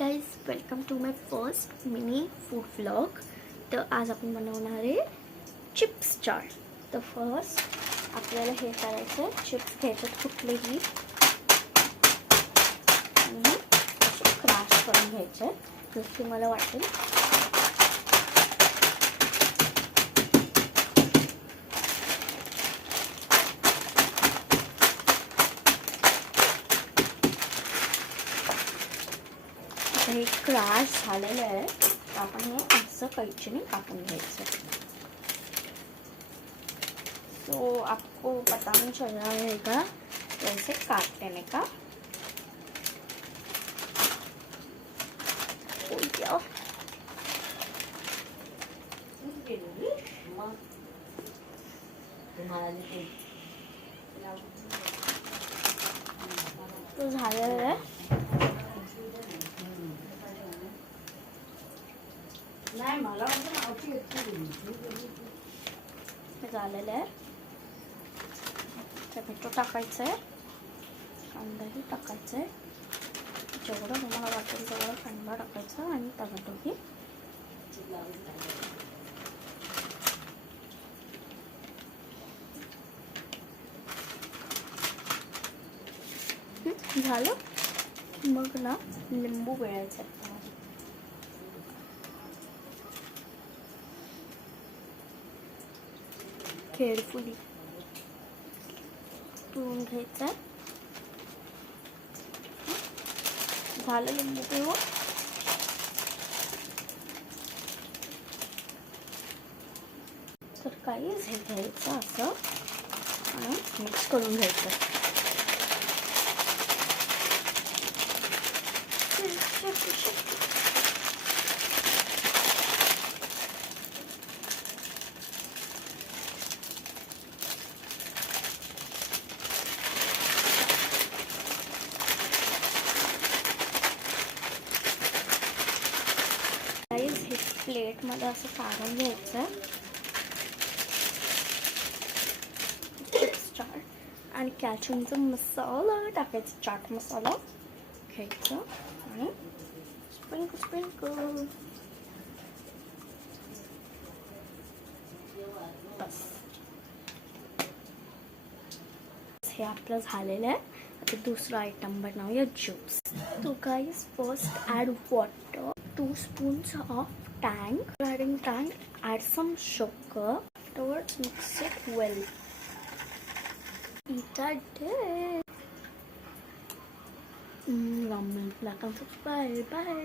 Guys, welcome to my first mini food vlog. तर आज आपण बनवणार आहे चिप्स चाट। तर फर्स्ट आपल्याला हे करायचं, चिप्स घ्यायचे कुठलेही आणि असे क्रॅश करून घ्यायचे जसं तुम्हाला वाटेल। हे क्रॅश झालेलं आहे, आपण हे असं कैचीने कापून घ्यायचं। तो आपको पता नहीं चल रहा रहेगा कैसे काटने का। हो गया। तो झालेलं आहे। झालेलं आहे। टोमॅटो टाकायचं आहे, कांदाही टाकायचं आहे, जेवढं तुम्हाला वाटेल तेवढं कांदा टाकायचा आणि टोमॅटोही। झालं, मग ना लिंबू पिळायचं आहे। केअरफुली पिळून घ्यायचं आहे। झालं लिंबू पिळून। तर काहीच हे घ्यायचं असं आणि मिक्स करून घ्यायचं। हे प्लेट मध्ये असं काढून घ्यायचं चिप्स चाट आणि कॅचुनचा मसाला टाकायचा, चाट मसाला घ्यायचा आणि स्प्रिंकल बस। हे आपलं झालेलं आहे। आता दुसरा आयटम बनवूया, ज्यूस। तो guys, first add water, 2 spoons of tang. Adding tang, add some sugar. Afterwards, mix it well. Eat a day. Like and subscribe. Bye.